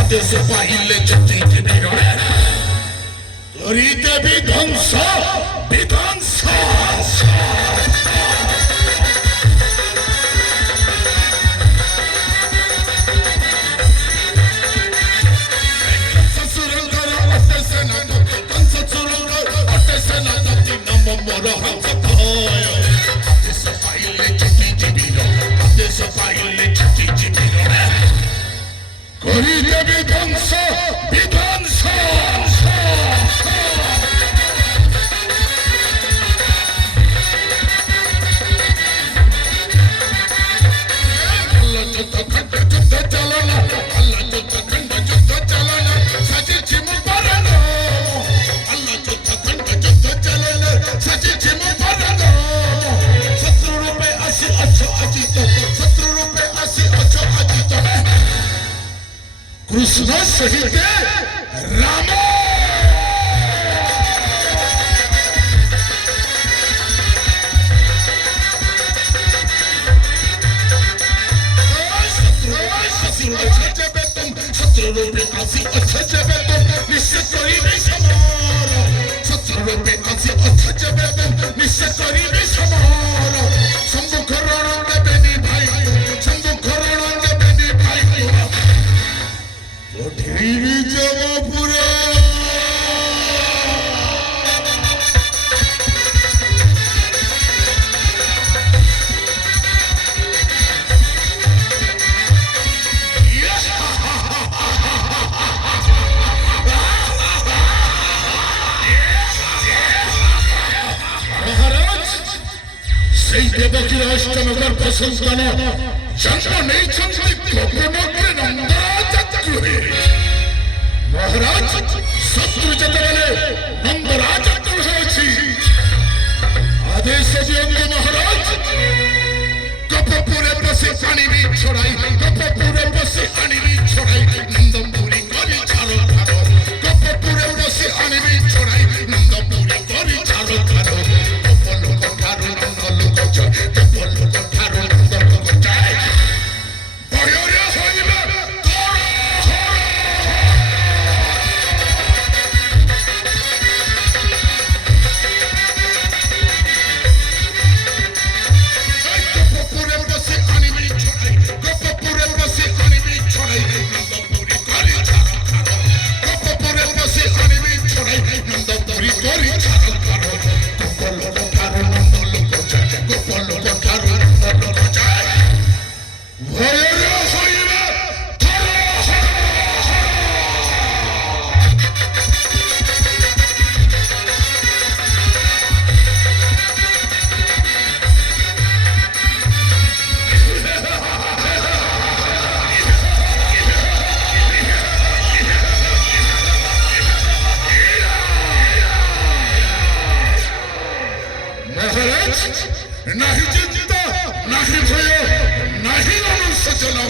আদেশ পাইলে যদি বিরোধে করিতে বিধ্বংস বিধ্বংস করিতে বিধ্বংস বিধ্বংস কৃষ্ণ সহিতে রাম শত্রুরূপে আসি অথচ বেতন নিঃশেষ করিবে সমর শত্রুরূপে আসি অথচ বেতন নিঃশেষ করিবে সমর সম্মুখ রণ দেবেনি ভাই সম্মুখ রণ দেবেনি ভাই কঠিন জমপুরে সেই দেবকীর অষ্টমকার প্রশংসন জন্ম নেইছেন গোপনকে নন্দরাজগৃহে মহারাজ শত্রু যেতেবেলে নন্দরাজগৃহ হয়েছি আদেশ দিয়ঙ্গ মহারাজ কপপুরে বসে আনিবি ছড়াই কপপুরে বসে আনিবি ছড়াই নন্দমপুরি করি ছাড়ো ছাড়ো কপপুরে বসে আনিবি ছড়াই নন্দমপুরি করি ছাড়ো ছাড়ো नहीं चिंता नहीं भय नहीं अनुशोचना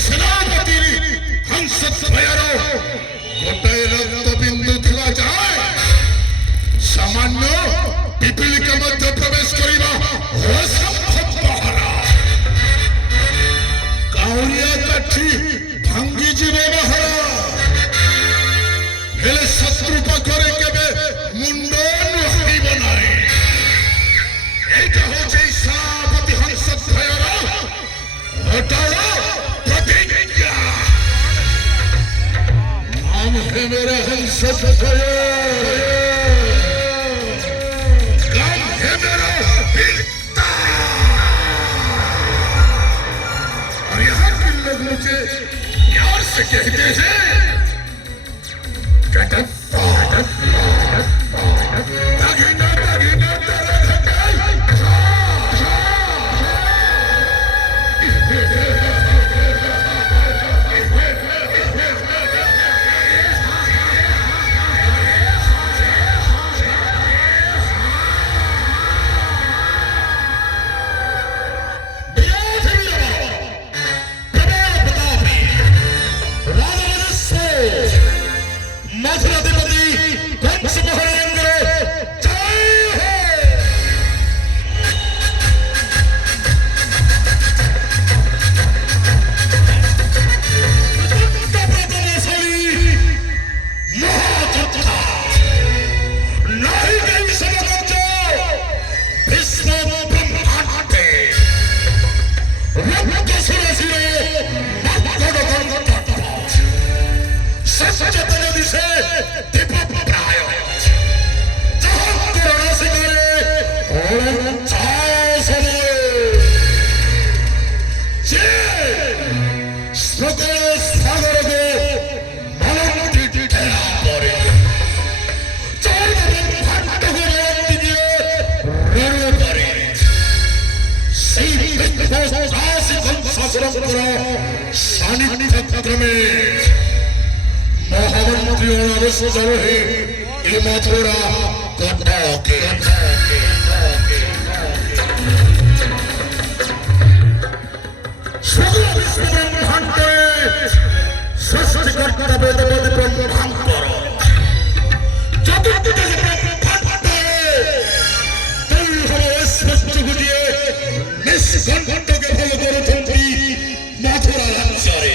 सेनापति हंस भयर गोटे रक्त बिंदु थिला जाए सामान्य पिपीलिका मध्य प्रवेश करिबा असंभव महाराज काउरिया काठी भांगी जीवे महाराज हेले शत्रु पाखरे केबे मुंड नुहाइब नाही सेनापति हंस भयर हटाओ प्रतिज्ञा नाम है मेरा हंस भयर नाम है मेरा वीरता और यहाँ के लोग मुझे प्यार से कहते हैं मथुरा সকল সাগরকে মানবটি ঘেরা করে চারিদিকে ভাট্ট করে দিকে রড় করে সেই শাসন করা সান্নিধ্য ক্রমে মহামন্ত্রী অনাদেশ জলে এ মথুরা কটকে সকল বিশ্বব্রহ্মাণ্ডে সৃষ্টিকর্তা বেদবতী ব্রহ্মান্তর চতুর্দিকে ব্রহ্মাণ্ডে তৈরি হলো স্পষ্ট ঘটিয়ে নিষ্কণ্ঠকে ফলো করেছেন মথুরা রাজ্যে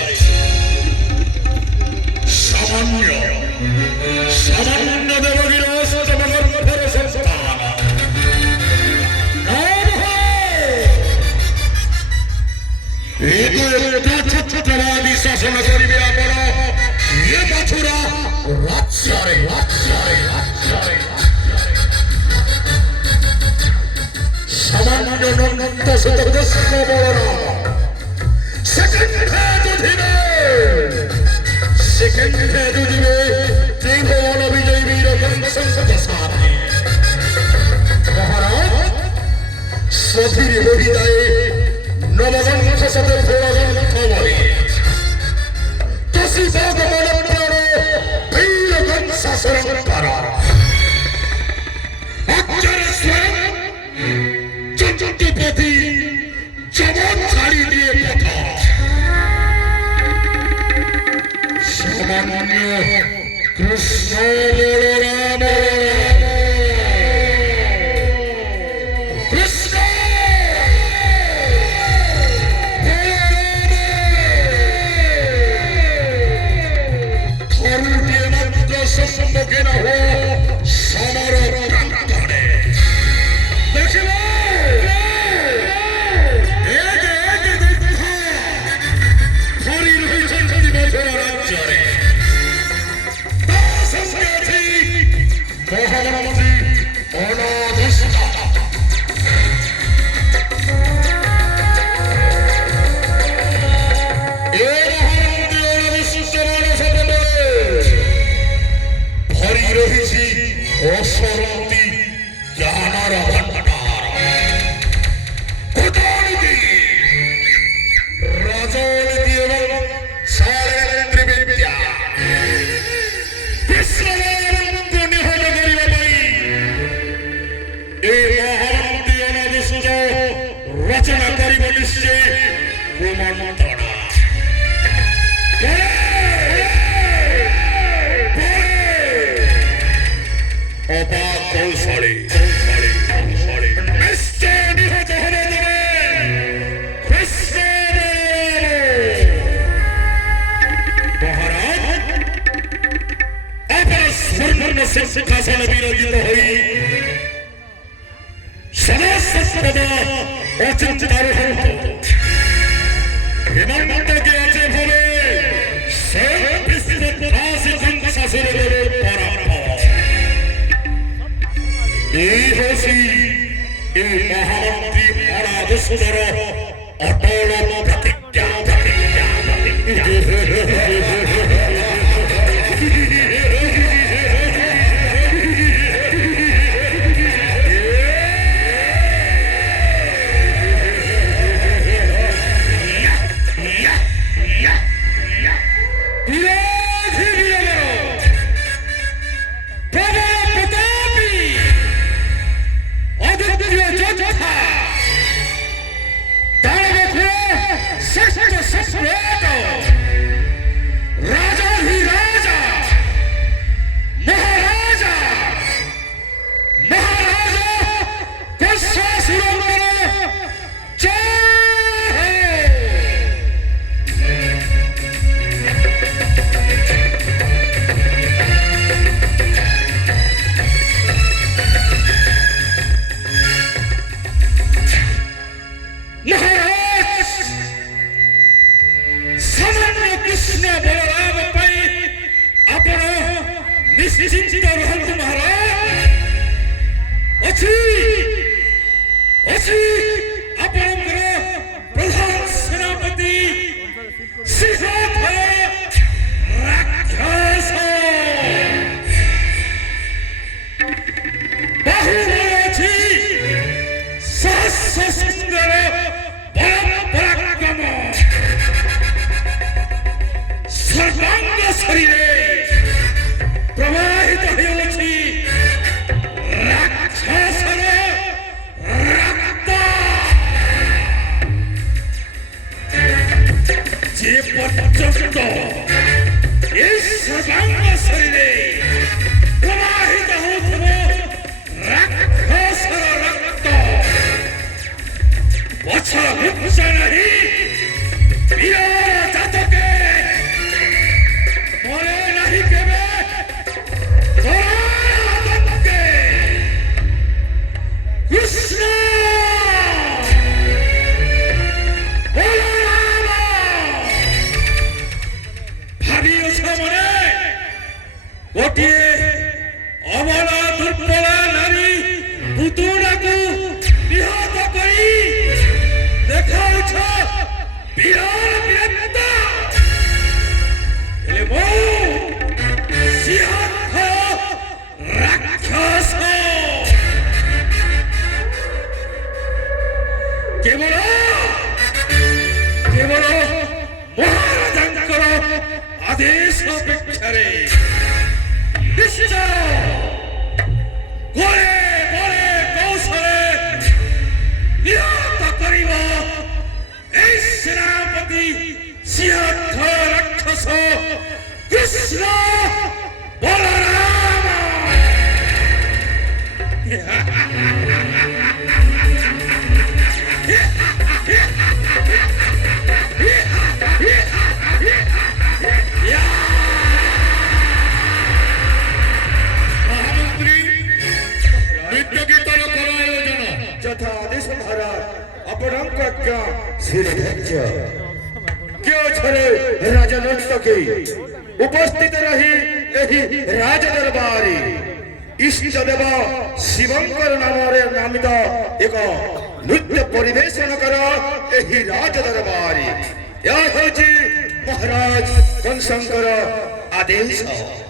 সামান্য দেবগীর অষ্টমগর্ভের সন্তান ছোট্টবাদী শাসন করিবে আপন এ মথুরা রাজ্যে সামান্য নন্দ শত কৃষ্ণ বল সেখানে দুদিবে ত্রিভুবন বিজয়ী বীর সংসদ সাথে মহারাজ সধীর হৃদয়ে নবগ্রন্থ সাথে ভোরগ্রন্থ বলে তসি ভগবান প্রাণ বীর শাসন করা অক্ষরে স্বয়ং চতুর্থপতি চমন ছাড়ি দিয়ে পথা সামান্য কৃষ্ণ বলরাম কৃষ্ণ খরুটিয়ে মাত্র সম্মুখে না হো সমর প্রান্তরে দেখিল হরি রয়েছেন মথুরা রাজ্যে মহামন্ত্রী অনাদেশ ভরি রহিছি অসরতি জ্ঞানর ভণ্ডার কূটনীতি রাজনীতি এবং ষড়যন্ত্র বিদ্যা বিশ্বব্রহ্মাণ্ডকে নিহত করিবা পাই এই মহামন্ত্রী অনাদেশ রচনা করিব নিশ্চয় কুমন্ত্রণা অপাক কৌশলে নিশ্চয় নিহত হলে দেবে কৃষ্ণ মহারাজ আপনার স্বর্ণ সিংহাসন বিরাজিত হই সদা অচিন্তার হত হেমন্তকে আছে বলে সে বিস্তৃত সিংহাসনের পরাভব এই হসি এই মহামন্ত্রী অনাদেশর অটল প্রতিজ্ঞা निश्चिंत रहंतु महाराज अछि अछि आपणकर प्रधान सेनापति ରାକ୍ଷସ ବାହୁବଳ ଅଛି ସହସ୍ର ସୁନ୍ଦର ପରାକ୍ରମ ସର୍ବାଙ୍ଗ ଶରୀରେ ପ୍ରବାହିତ ହେଉଅଛି ରାକ୍ଷସର ରକ୍ତ যে পর্যন্ত এই সর্বাঙ্গ শরীরে প্রবাহিত হউথিব রাক্ষসর রক্ত পছ ঘুঞ্চা নাহি বীর জাতকে মরে নাহি কেবে ধরাকে কৃষ্ণ ଗୋଟିଏ ଅବଳା ଦୁର୍ବଳ ନାରୀ ପୁତୁରାକୁ ନିହତ କରି ଦେଖାଉଛ ବୀରର ବୀରତ୍ୱ ହେଲେ ମୁଁ ସିଂହ ରାକ୍ଷସ କେବଳ ମହାରାଜାଙ୍କର ଆଦେଶ ଅପେକ୍ଷାରେ ନିଶ୍ଚୟ ଘରେ ଘରେ କୌଶଳେ ନିହତ କରିବ এই সেনাপতি সিଂহ রাক্ষস কৃষ্ণ বলরাম ଯଥାଦେଶ ମହାରାଜ ଆପଣଙ୍କ ଆଜ୍ଞା ଶ୍ରୀଧର୍ଯ୍ୟ କେଉଁଠାରେ ରାଜନର୍ତ୍ତକୀ ଉପସ୍ଥିତ ରହି ଏହି ରାଜ ଦରବାରୀ ଇଷ୍ଟଦେବ ଶିବଙ୍କର ନାମରେ ନାମିତ ଏକ ନୃତ୍ୟ ପରିବେଷଣ କର ଏହି ରାଜ ଦରବାରୀ ଏହା ହେଉଛି ମହାରାଜ କଂସଙ୍କର ଆଦେଶ।